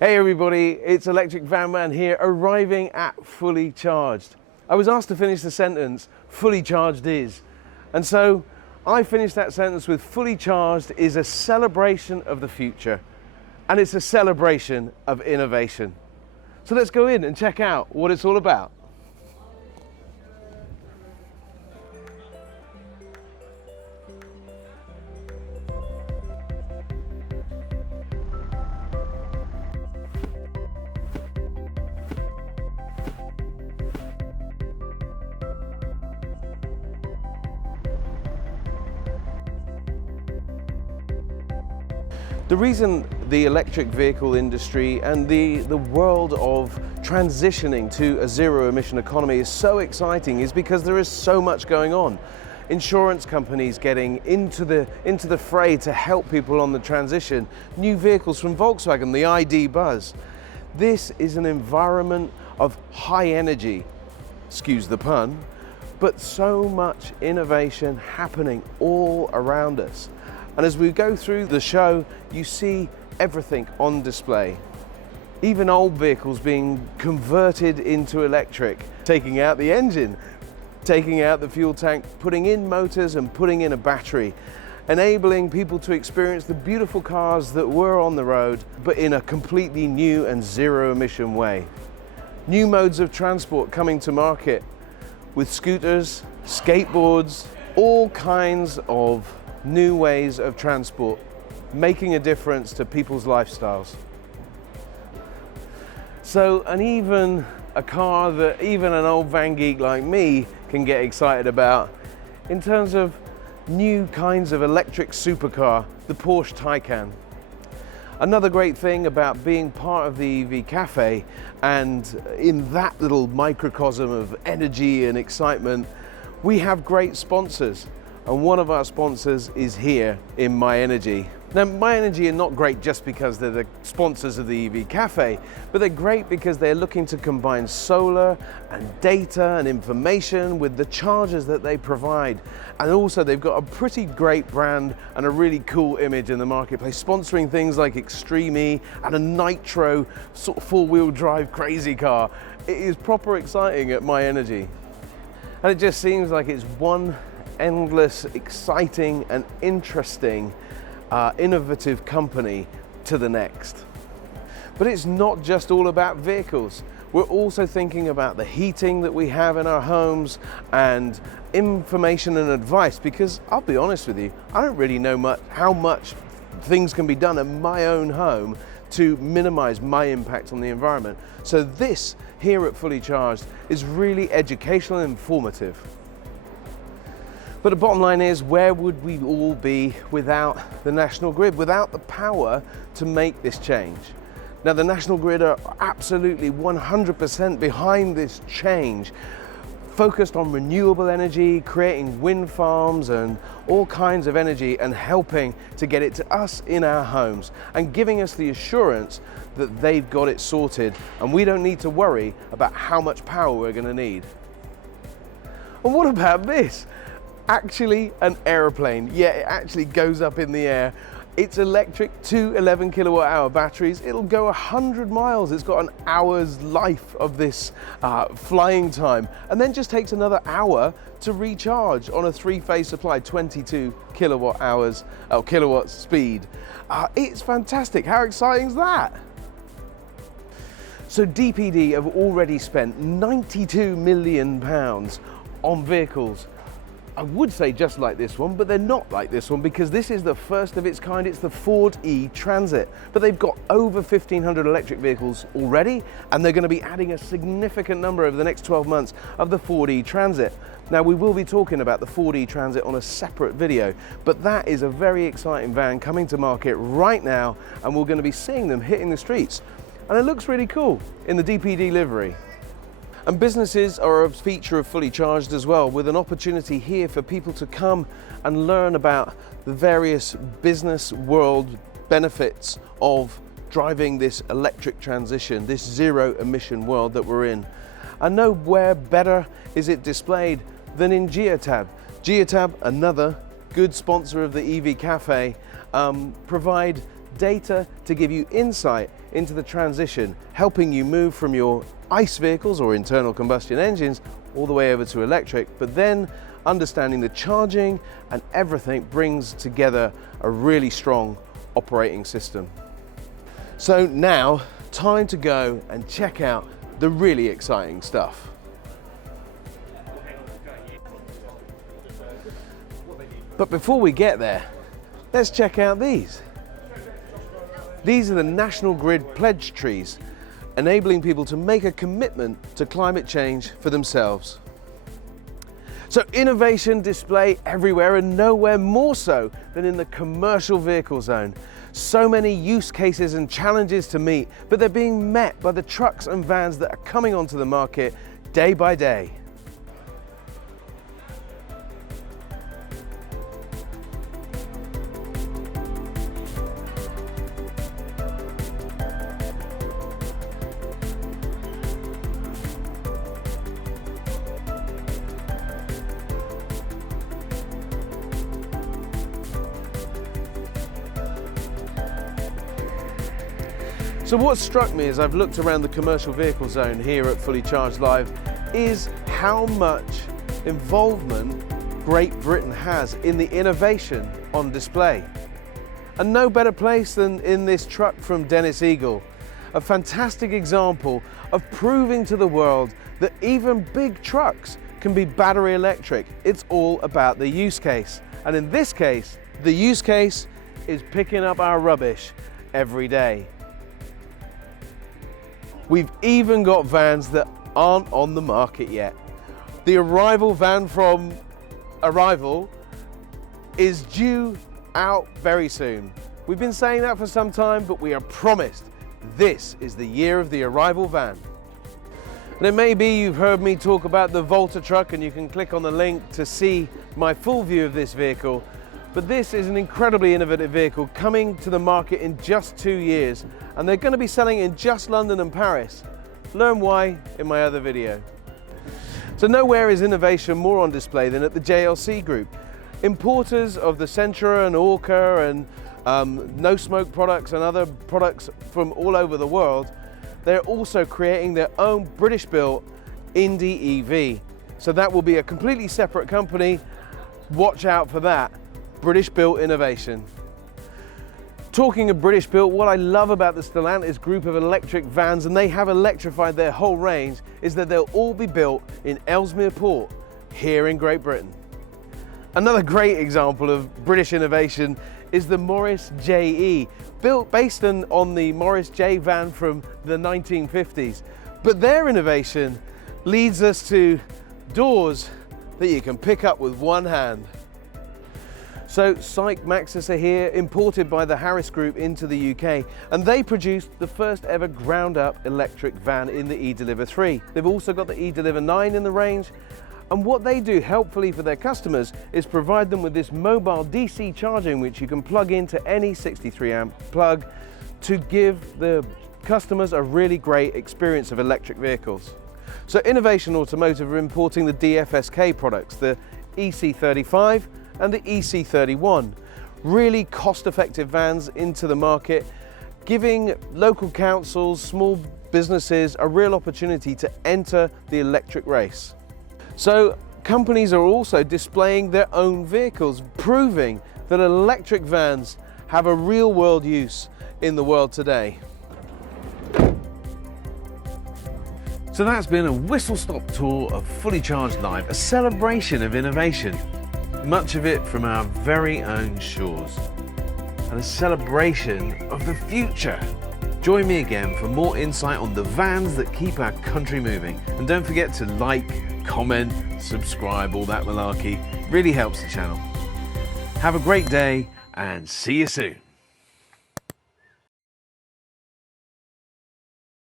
Hey everybody, it's Electric Van Man here, arriving at Fully Charged. I was asked to finish the sentence, fully charged is. And so I finished that sentence with fully charged is a celebration of the future. And it's a celebration of innovation. So let's go in and check out what it's all about. The reason the electric vehicle industry and the world of transitioning to a zero emission economy is so exciting is because there is so much going on. Insurance companies getting into the fray to help people on the transition, new vehicles from Volkswagen, the ID Buzz. This is an environment of high energy, excuse the pun, but so much innovation happening all around us. And as we go through the show, you see everything on display. Even old vehicles being converted into electric, taking out the engine, taking out the fuel tank, putting in motors and putting in a battery, enabling people to experience the beautiful cars that were on the road, but in a completely new and zero emission way. New modes of transport coming to market with scooters, skateboards, all kinds of new ways of transport, making a difference to people's lifestyles. So, and even a car that even an old van geek like me can get excited about in terms of new kinds of electric supercar, the Porsche Taycan. Another great thing about being part of the EV Cafe and in that little microcosm of energy and excitement, we have great sponsors. And one of our sponsors is here in My Energy. Now, My Energy are not great just because they're the sponsors of the EV Cafe, but they're great because they're looking to combine solar and data and information with the chargers that they provide. And also they've got a pretty great brand and a really cool image in the marketplace, sponsoring things like Extreme E and a Nitro sort of four-wheel drive crazy car. It is proper exciting at My Energy. And it just seems like it's one endless, exciting and interesting, innovative company to the next. But it's not just all about vehicles. We're also thinking about the heating that we have in our homes and information and advice, because I'll be honest with you, I don't really know how much things can be done in my own home to minimize my impact on the environment. So this here at Fully Charged is really educational and informative. But the bottom line is, where would we all be without the national grid, without the power to make this change? Now, the national grid are absolutely 100% behind this change, focused on renewable energy, creating wind farms and all kinds of energy and helping to get it to us in our homes and giving us the assurance that they've got it sorted and we don't need to worry about how much power we're going to need. And what about this? Actually an aeroplane. Yeah, it actually goes up in the air. It's electric, 2 11 kilowatt hour batteries. It'll go 100 miles. It's got an hour's life of this flying time, and then just takes another hour to recharge on a 3-phase supply, 22 kilowatt hours, kilowatt speed. It's fantastic. How exciting is that? So DPD have already spent £92 million on vehicles. I would say just like this one, but they're not like this one because this is the first of its kind. It's the Ford E-Transit, but they've got over 1,500 electric vehicles already, and they're going to be adding a significant number over the next 12 months of the Ford E-Transit. Now, we will be talking about the Ford E-Transit on a separate video, but that is a very exciting van coming to market right now, and we're going to be seeing them hitting the streets. And it looks really cool in the DPD livery. And businesses are a feature of Fully Charged as well, with an opportunity here for people to come and learn about the various business world benefits of driving this electric transition, this zero emission world that we're in. And nowhere better is it displayed than in Geotab. Geotab, another good sponsor of the EV Cafe, provide data to give you insight into the transition, helping you move from your ICE vehicles or internal combustion engines all the way over to electric, but then understanding the charging and everything brings together a really strong operating system. So now, time to go and check out the really exciting stuff. But before we get there, let's check out these. These are the National Grid pledge trees, enabling people to make a commitment to climate change for themselves. So innovation display everywhere, and nowhere more so than in the commercial vehicle zone. So many use cases and challenges to meet, but they're being met by the trucks and vans that are coming onto the market day by day. So what struck me as I've looked around the commercial vehicle zone here at Fully Charged Live is how much involvement Great Britain has in the innovation on display. And no better place than in this truck from Dennis Eagle, a fantastic example of proving to the world that even big trucks can be battery electric. It's all about the use case. And in this case, the use case is picking up our rubbish every day. We've even got vans that aren't on the market yet. The Arrival van from Arrival is due out very soon. We've been saying that for some time, but we are promised this is the year of the Arrival van. And it may be you've heard me talk about the Volta truck, and you can click on the link to see my full view of this vehicle. But this is an incredibly innovative vehicle coming to the market in just 2 years, and they're going to be selling in just London and Paris. Learn why in my other video. So nowhere is innovation more on display than at the JLC Group. Importers of the Sentra and Orca and no smoke products and other products from all over the world, they're also creating their own British-built Indy EV. So that will be a completely separate company. Watch out for that. British-built innovation. Talking of British-built, what I love about the Stellantis group of electric vans, and they have electrified their whole range, is that they'll all be built in Ellesmere Port, here in Great Britain. Another great example of British innovation is the Morris JE, based on the Morris J van from the 1950s. But their innovation leads us to doors that you can pick up with one hand. So SAIC Maxus are here, imported by the Harris Group into the UK, and they produced the first ever ground-up electric van in the eDeliver 3. They've also got the eDeliver 9 in the range, and what they do helpfully for their customers is provide them with this mobile DC charging, which you can plug into any 63 amp plug to give the customers a really great experience of electric vehicles. So Innovation Automotive are importing the DFSK products, the EC35 and the EC31, really cost-effective vans into the market, giving local councils, small businesses a real opportunity to enter the electric race. So companies are also displaying their own vehicles, proving that electric vans have a real-world use in the world today. So that's been a whistle-stop tour of Fully Charged Live, a celebration of innovation. Much of it from our very own shores, and a celebration of the future. Join me again for more insight on the vans that keep our country moving. And don't forget to like, comment, subscribe, all that malarkey. Really helps the channel. Have a great day and see you soon.